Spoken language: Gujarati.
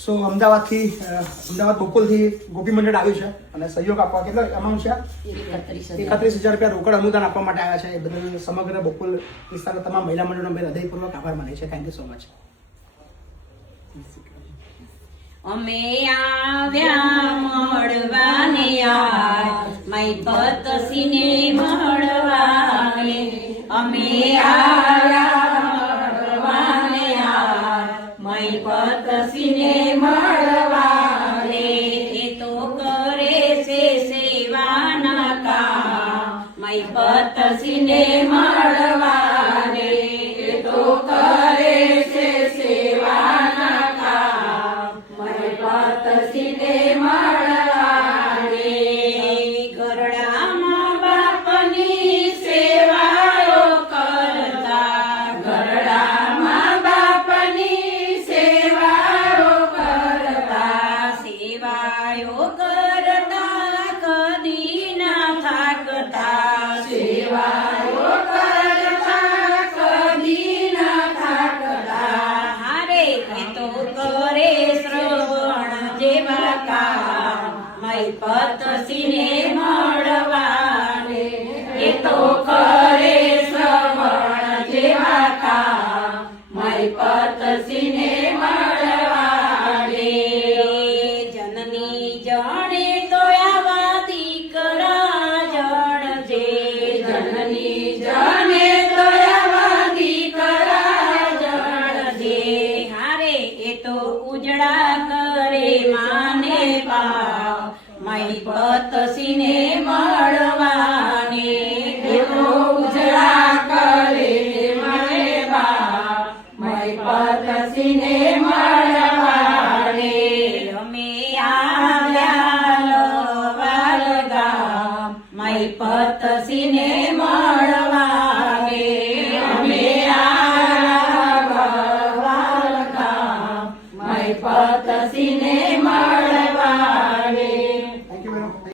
સો અમદાવાદ ગોકુલથી ગોપી મંડળ આવ્યું છે અને સહયોગ આપવા કેટલા અમાઉન્ટ છે? 31,000 રૂપિયા રોકડ અનુદાન આપવા માટે આવ્યા છે. એ બદલ સમગ્ર ગોકુલ વિસ્તારના તમામ મહિલા મંડળનો મેં હૃદયપૂર્વક આભાર માને છે. Thank you so much. અમે આવ્યા મળવાને માઈ પતસીને મળવાને અમે આવ્યા મળવાને માઈ પતસીને મળવાને એ તો કરે છે સેવાના કામ માઈ પતસીને મળવાને એ તો કરે છે સેવાના કામ માઈ પતસીને મળવાને ગરડામાં બાપની સેવાઓ કરતા ગરડામાં બાપની સેવાઓ કરતા સેવાઓ કરતા કદી ના થાકતા સેવાઓ કરતા કદી ના થાકતા હારે એ તો કરે શ્રવણ જેવા કામ માઈ પતસીને મળવાને એ તો કરે શ્રવણ જેવા કામ માઈ પતસીને મળવાને જનની જણે તો આવા દીકરા જણજે જનની જણે તો આવા દીકરા જણજે હારે એ તો ઉજળા કરે માને પાવ માઈ પતસીને મળવાને એ તો ઉજળા કરે માને પાવ માઈ પતસીને મળવાને અમે આવ્યા લવાલ ગામ માઈ પતસીને મળવાને અમે આવ્યા લવાલ ગામ માઈ પતસી